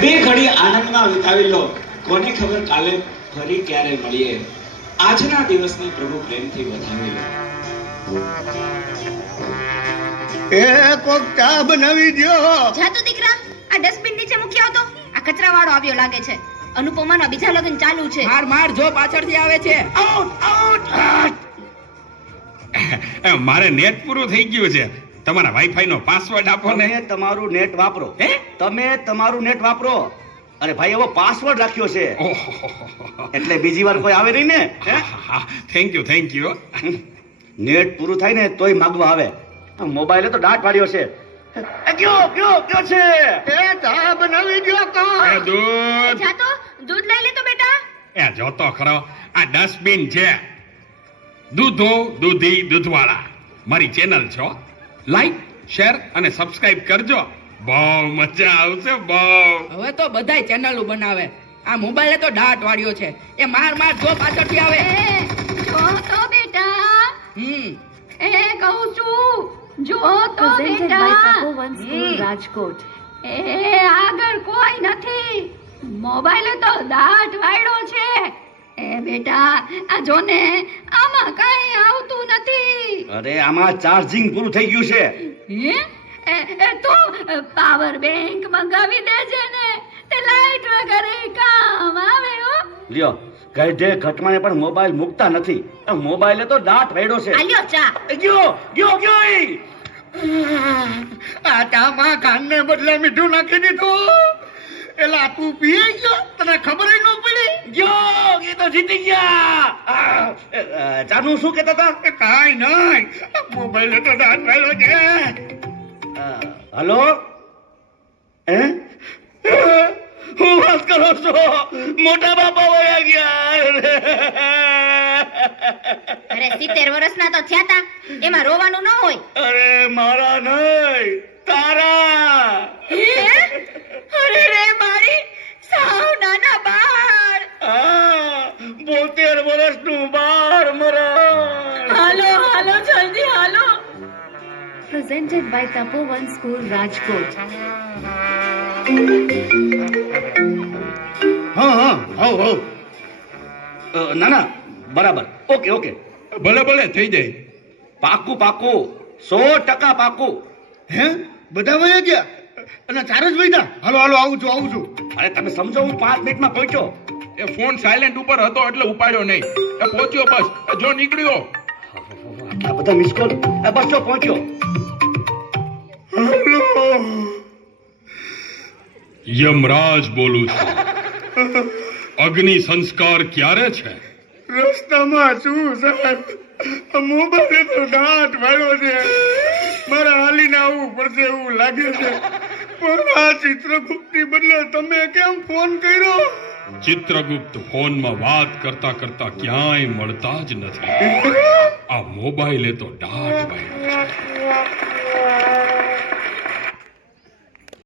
બે ઘડી આનંદમાં વિતાવી લો. કોને ખબર કાલે ફરી ક્યારે મળીએ. આજના દિવસને પ્રભુ પ્રેમથી વધાવી લો. એ કોક ચા બનાવી દ્યો. જા તો દીકરા, આ ડસ્ટબિન નીચે મૂકી આવતો. આ કચરાવાળો આવ્યો લાગે છે. અનુપમાના બીજા લગ્ન ચાલુ છે. માર માર જો પાછળથી આવે છે. મારે નેટ પૂરું થઈ ગયું છે. તમારા વાઈફાઈ નો પાસવર્ડ આપો ને. તમે તમારું નેટ વાપરો. તમે તમારું નેટ વાપરો. અરે ભાઈ એવો પાસવર્ડ રાખ્યો છે એટલે બીજી વાર કોઈ આવે નહીં ને. Thank you. નેટ પૂરું થાય ને તોય માગવા આવે. મોબાઈલે તો દાંત પાડ્યો છે. કયો છે એ ચા બનાવી દ્યો તો. એ દૂધ. જા તો દૂધ લઈ લે તો બેટા. એ જોતો ખરો, આ ડસ્ટબિન છે. દૂધો દૂધી દૂધવાળા મારી ચેનલ છો. લાઈક શેર અને સબસ્ક્રાઇબ કરજો. બહુ મજા આવશે બહુ. હવે તો બધાય ચેનલો બનાવે. આ મોબાઈલે તો દાંત વાળ્યો છે. એ માર માર જો પાછળથી આવે. જો તો બેટા. એ કહું છું, જો તો Presented by બેટા. Tapovan School, Rajkot. એ આગળ કોઈ નથી. મોબાઈલે તો દાંત વાળ્યો છે. એ બેટા, આ જો ને, આમાં કઈ આવતું નથી. અરે આમાં ચાર્જિંગ પૂરું થઈ ગયું છે. હે? એ તો પાવર બેંક મંગાવી દેજે ને. તે લાઈટ વગર કામ આવે હો. લ્યો ગઈઢે ઘટમાને પણ મોબાઈલ મૂકતા નથી. મોબાઈલે તો દાંત વાળ્યો છે. આલ્યો ચા. ગયો આ ચામાં કાનને બદલે મીઠું નાખી દીધું. એલા તું પીએ ગયો, તને ખબર ન પડી. ગયો એ તો જીતી ગયા. જાનું શું કહેતા હતા? કાઈ નહીં, મોબાઈલે તો દાંત વાળ્યો છે. હલો હે હું વાત કરો છો? મોટા બાપા વયા ગયા. અરે 70 વર્ષના તો થયા તા. એમાં રોવાનું ન હોય. અરે મારા નહીં, તારા. અરે રે મારી સાવ નાના બાળ. 72 વર્ષનું બાળ મરણ. હાલો જલ્દી હાલો. Presented by Tapovan School, Rajkot. ના બરાબર. ઓકે ભલે થઈ જાય. પાકું 100% પાકું. હે બધા વયા ગયા અને ચાર જ વૈદા. હાલો આવું છું. અરે તમે સમજો, હું 5 મિનિટમાં પહોંચ્યો. એ ફોન સાયલેન્ટ ઉપર હતો એટલે ઉપાડ્યો નહીં. એ પહોંચ્યો બસ. જો નીકળ્યો. આટલા બધા મિસ કોલ. બસ જો પહોંચ્યો. યમરાજ બોલું છું. અગ્નિ સંસ્કાર ક્યારે છે? રસ્તામાં છું સાહેબ. મોબાઈલે તો દાંત વાળ્યો છે. મારા હાલીને આવવું પડશે એવું લાગે છે. પણ આ ચિત્રગુપ્તની બદલે તમે કેમ ફોન કર્યો? ચિત્રગુપ્ત ફોનમાં વાત કરતા કરતા ક્યાંય મળતા જ નથી. આ મોબાઈલે તો દાંત વાળ્યો છે.